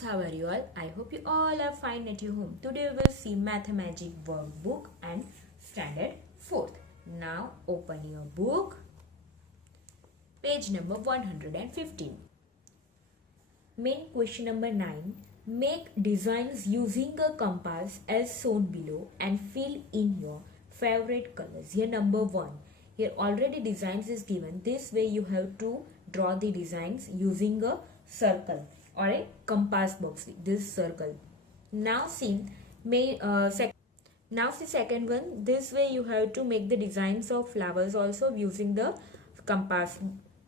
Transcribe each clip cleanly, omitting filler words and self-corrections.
how are you all? I hope you all are fine at your home. Today we will see Mathemagic workbook and standard 4th. Now open your book, page number 115. Main question number 9. Make designs using a compass as shown below and fill in your favorite colors. Here number 1. Here already designs is given. This way you have to draw the designs using a circle or a compass box, this circle. Now see second one. This way you have to make the designs of flowers also using the compass.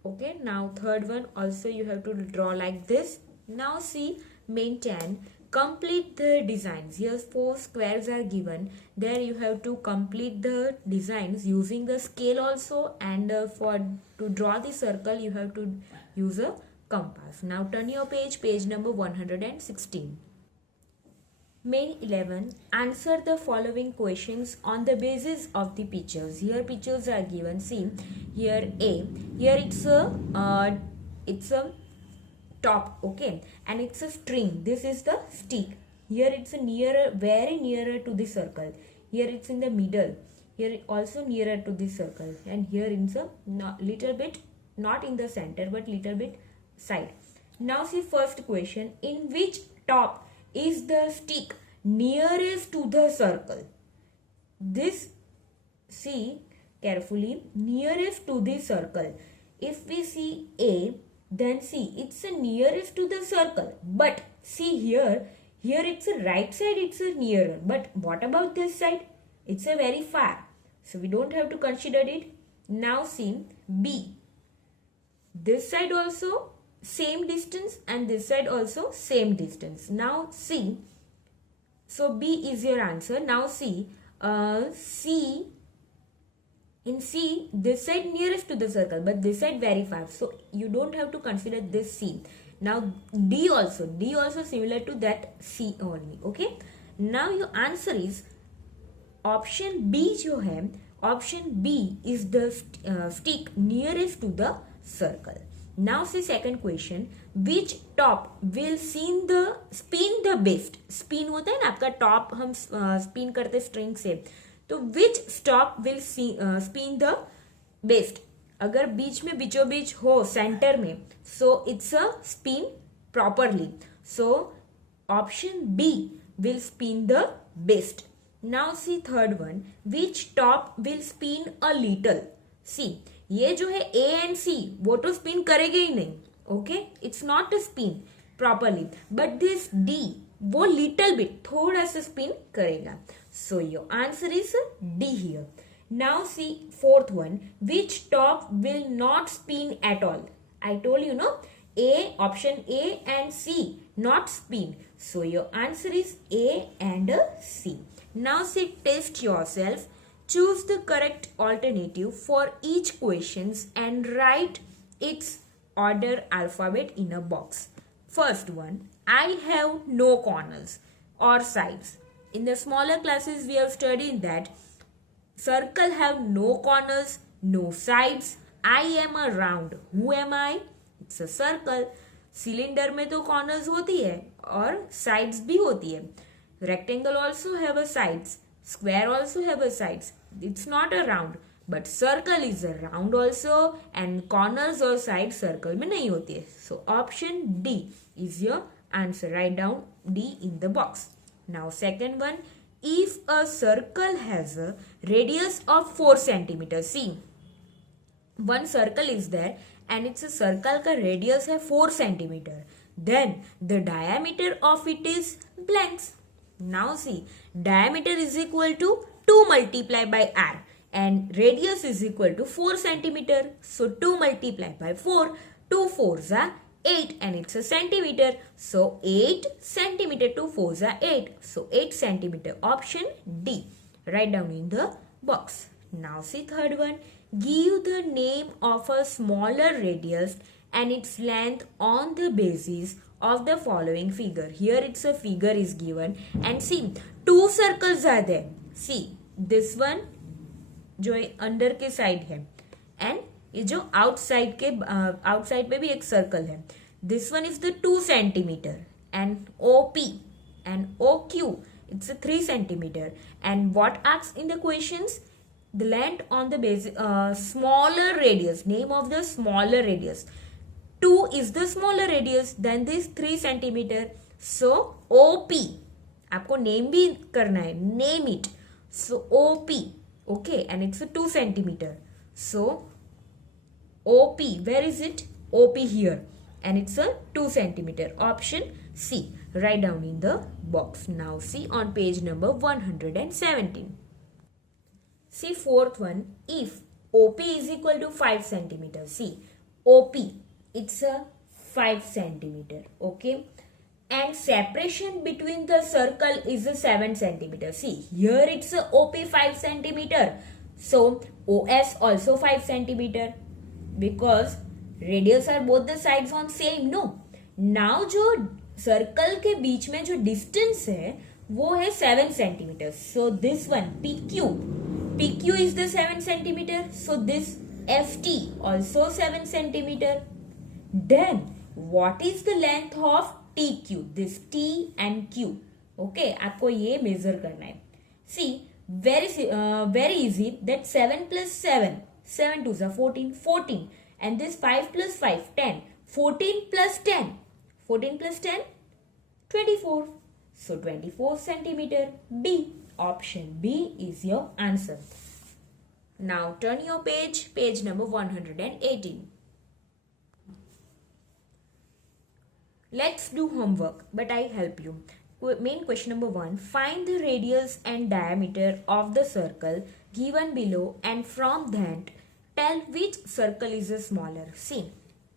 Okay, now third one also you have to draw like this. Now see main 10. Complete the designs. Here 4 squares are given. There you have to complete the designs using the scale also, and to draw the circle you have to use a compass. Now turn your page number 116. Main 11. Answer the following questions on the basis of the pictures. Here pictures are given. See here A. Here it's a top, okay, and it's a string. This is the stick. Here it's a very nearer to the circle. Here it's in the middle. Here also nearer to the circle, and here it's a little bit not in the center but little bit side. Now see first question. In which top is the stick nearest to the circle? This, see carefully, nearest to the circle. If we see A, then see it's a nearest to the circle, but see here it's a right side, it's a nearer, but what about this side? It's a very far, so we don't have to consider it. Now see B. This side also same distance and this side also same distance. Now see, so B is your answer. Now see in C, this side nearest to the circle, but this side very far, so you don't have to consider this C. Now D also similar to that C only. Okay, now your answer is option B जो है, option B is the stick nearest to the circle. Now see second question. Which top will spin the best? Spin होता है ना आपका top, हम spin करते string से, तो which stop will spin the best? अगर बीच में बीचों बीच हो सेंटर में, so it's a spin properly. So option B will spin the best. Now see third one. Which top will spin a little? See ये जो है A and C वो तो spin करेगे ही नहीं. Okay, it's not a spin properly, but this D वो little bit थोड़ा सा spin करेगा. So your answer is D here. Now see fourth one. Which top will not spin at all? I told you, no, option A and C not spin. So your answer is A and C. Now see test yourself. Choose the correct alternative for each questions and write its order alphabet in a box. First one. I have no corners or sides. In the smaller classes we have studied that circle have no corners, no sides. I am a round. Who am I? It's a circle. Cylinder में तो corners होती है और sides भी होती है. Rectangle also have a sides. Square also have a sides. It's not a round, but circle is a round also, and corners or sides circle में नहीं होती है. So option D is your answer. Write down D in the box. Now second one. If a circle has a radius of 4 centimeters, see one circle is there and it's a circle का radius है 4 centimeter, then the diameter of it is blanks. Now see diameter is equal to 2 multiplied by r and radius is equal to 4 centimeter. So 2 multiplied by 4, 2 4s are 8 and it's a centimeter. So 8 centimeter, 2 4s are 8. So 8 centimeter. Option D. Write down in the box. Now see third one. Give the name of a smaller radius and its length on the basis of the following figure. Here it's a figure is given and see 2 circles are there. See this one जो अंदर के side है and ये जो outside पे भी एक circle है. This one is the 2 centimeter and OP and OQ. It's a 3 centimeter. And what asks in the questions? The length on the base, smaller radius, name of the smaller radius. 2 is the smaller radius than this 3 centimeter. So OP, आपको name भी करना है, name it. So OP, okay, and it's a 2 centimeter. So OP, where is it? OP here, and it's a 2 centimeter. Option C. Write down in the box. Now see on page number 117. See fourth one. If OP is equal to 5 centimeter. See OP, it's a 5 centimeter. Okay. And separation between the circle is a 7 centimeter. See here it's a OP 5 centimeter. So OS also 5 centimeter. Because radius are both the sides on same. No. Now जो circle के बीच में जो distance है वो है 7 centimetre. So this one PQ is the 7 centimeter. So this FT also 7 centimeter. Then what is the length of TQ? This T and Q. Okay, आपको ये major करना है. See, very easy. That 7 plus 7. 7 2s are 14. And this 5 plus 5, 10. 14 plus 10. 14 plus 10, 24. So 24 centimeter. B. Option B is your answer. Now turn your page number 118. Let's do homework, but I help you. Main question number 1. Find the radius and diameter of the circle given below, and from that tell which circle is the smaller. See,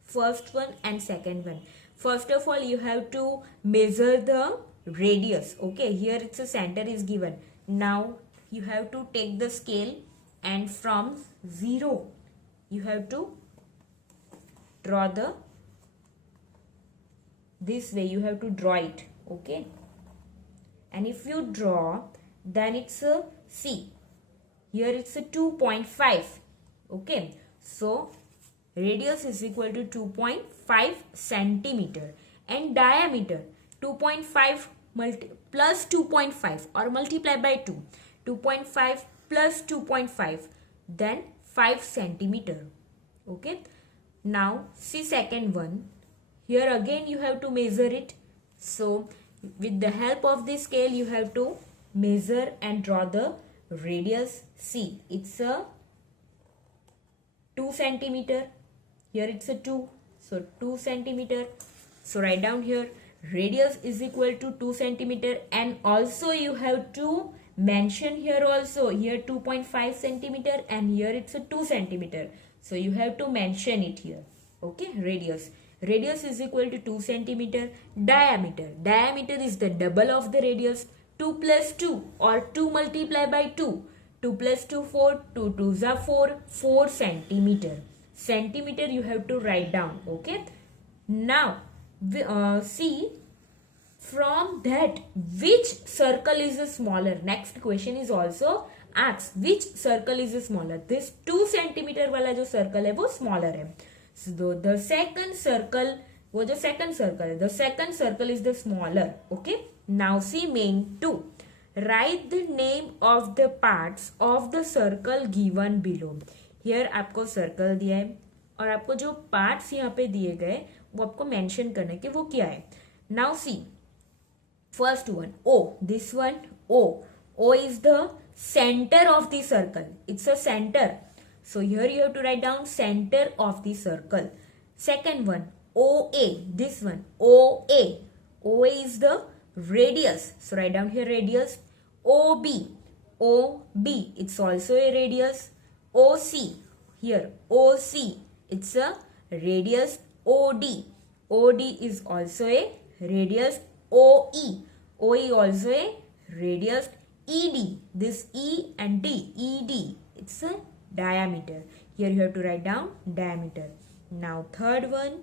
first one and second one. First of all, you have to measure the radius. Okay, here it's a center is given. Now you have to take the scale, and from 0 you have to draw the, this way you have to draw it. Okay, and if you draw, then it's a, see, here it's a 2.5. Okay, so radius is equal to 2.5 centimeter and diameter 2.5 plus 2.5 or multiply by 2. 2.5 plus 2.5, then 5 centimeter. Okay, now see second one. Here again you have to measure it. So with the help of this scale you have to measure and draw the radius. See, it's a 2 centimeter. Here it's a 2. So 2 centimeter. So write down here radius is equal to 2 centimeter, and also you have to mention here also, here 2.5 centimeter and here it's a 2 centimeter. So you have to mention it here. Okay, radius is equal to 2 centimeter. Diameter is the double of the radius. 2 plus 2 or 2 multiply by 2. 2 plus 2 4. 2 2s are 4 centimeter. Centimeter you have to write down. Okay, now see, from that which circle is the smaller. Next question is also asked which circle is the smaller. This 2 centimeter वाला जो circle है वो smaller है. So the second circle, वो जो second circle है, the second circle is the smaller. Okay, now see main 2. Write the name of the parts of the circle given below. Here आपको circle दिया है और आपको जो parts यहाँ पे दिए गए वो आपको mention करना है कि वो क्या है. Now see, first one, O. This one, O. O is the center of the circle. It's a center. So here you have to write down center of the circle. Second one, OA. This one, OA. OA is the radius. So write down here radius. OB. OB. It's also a radius. OC. Here, OC. It's a radius. OD. OD is also a radius. OE. OE also a radius. ED. This E and D. ED. It's a diameter. Here you have to write down diameter. Now third one.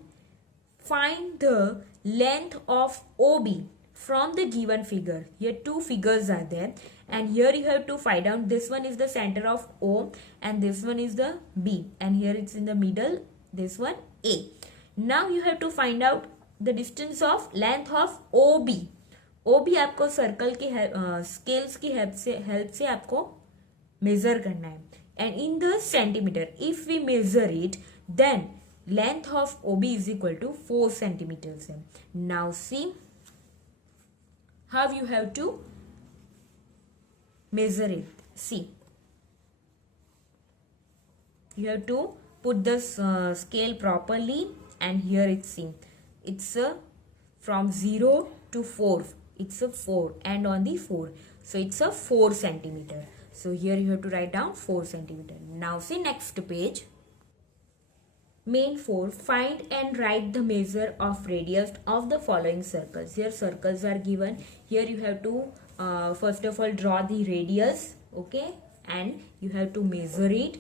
Find the length of OB from the given figure. Here two figures are there. And here you have to find out, this one is the center of O and this one is the B. And here it's in the middle, this one A. Now you have to find out the distance of length of O B. O B आपको circle की scales की help से आपको measure करना है. And in the centimeter, if we measure it, then length of O B is equal to 4 centimeters है. Now see how you have to measure it. See, you have to put the scale properly, and here it's see, it's from 0 to 4, it's a 4, and on the 4, so it's a 4 centimeter. So here you have to write down 4 centimeter. Now see next page. Main 4, find and write the measure of radius of the following circles. Here circles are given. Here you have to first of all draw the radius, okay, and you have to measure it.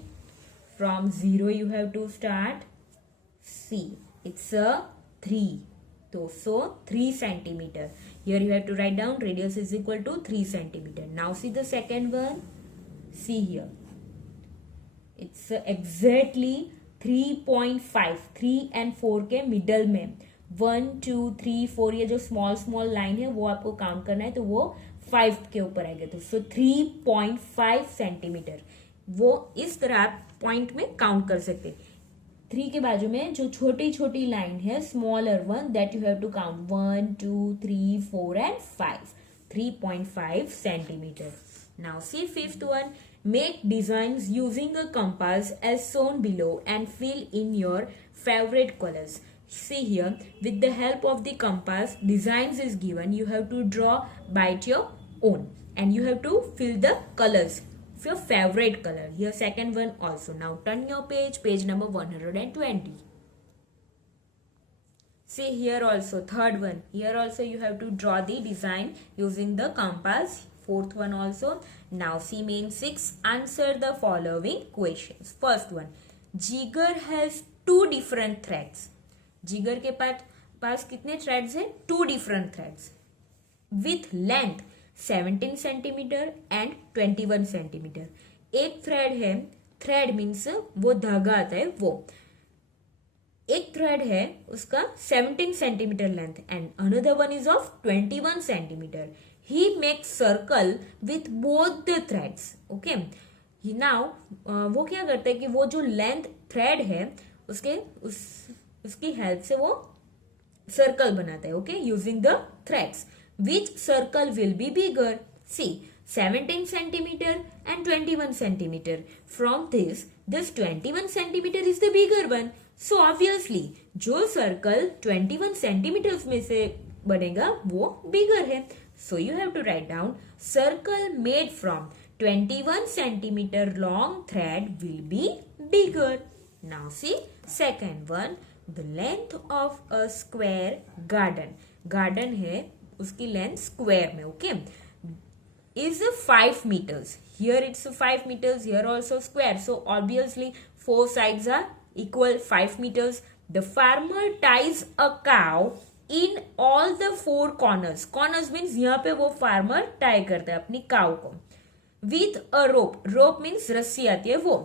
From 0 you have to start. See, it's a 3, so 3 centimeter. Here you have to write down radius is equal to 3 centimeter. Now see the second one. See here, it's exactly 3.5, 3 and 4 के middle में 1 2 3 4 ये जो small line है वो आपको count करना है, तो वो 5 के ऊपर आएगा. तो सो 3.5 सेंटीमीटर वो इस तरह आप पॉइंट में काउंट कर सकते हैं. 3 के बाजू में जो छोटी छोटी लाइन है smaller one, that you have to count 1 2 3 4 and 5. 3.5 सेंटीमीटर. Now see fifth one. Make designs using a compass as shown below and fill in your favorite colors. See here, with the help of the compass, designs is given. You have to draw by your own, and you have to fill the colors of your favorite color. Here second one also. Now turn your page number 120. See here also third one. Here also you have to draw the design using the compass. Fourth one also. Now see main 6. Answer the following questions. First one. Jigar has 2 different threads. जिगर के पास कितने threads है? 2 different threads with length 17 centimetre and 21 centimetre. एक thread है, thread means वो धागा आता है वो. एक थ्रेड है उसका 17 centimetre length and another one is of 21 centimetre. He makes circle with both the threads. Okay. Now वो क्या करता है कि वो जो लेंथ थ्रेड है उसकी हेल्प से वो सर्कल बनाता है. Okay, using the threads. Which circle will be bigger? See, 17 centimeter and 21 centimeter. From this 21 centimeter is the bigger one. So obviously जो सर्कल 21 सेंटीमीटर में से बनेगा वो बिगर है. So you have to write down circle made from 21 centimeter long thread will be bigger. Now see second one. The length of a square garden. Garden है उसकी length square में. Okay. Is 5 meters. Here it's 5 meters. Here also square. So obviously 4 sides are equal 5 meters. The farmer ties a cow in all the 4 corners. Corners means यहाँ पे वो farmer tie करता है अपनी cow को. With a rope. Rope means रस्सी आती है वो.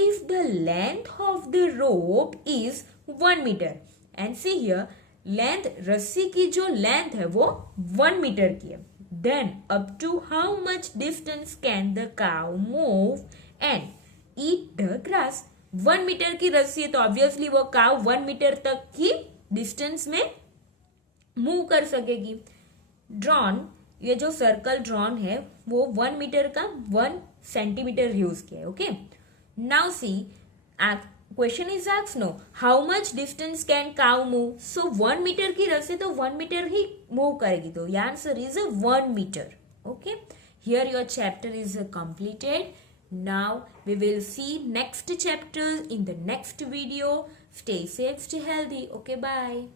If the length of the rope is 1 meter. And see here, length रस्सी की जो length है वो 1 meter की है. Then up to how much distance can the cow move and eat the grass? 1 meter की रस्सी है तो obviously वो cow 1 meter तक की distance में मूव कर सकेगी. ड्रॉन, ये जो सर्कल ड्रॉन है वो 1 मीटर का 1 सेंटीमीटर यूज किया है. Okay. Now see question is asked no how much distance can cow move. So 1 metre की रस्सी तो 1 मीटर ही मूव करेगी, तो ये answer is 1 metre. Okay. Here your chapter is completed. Now we will see next chapter in the next video. Stay safe, stay healthy. Okay, bye.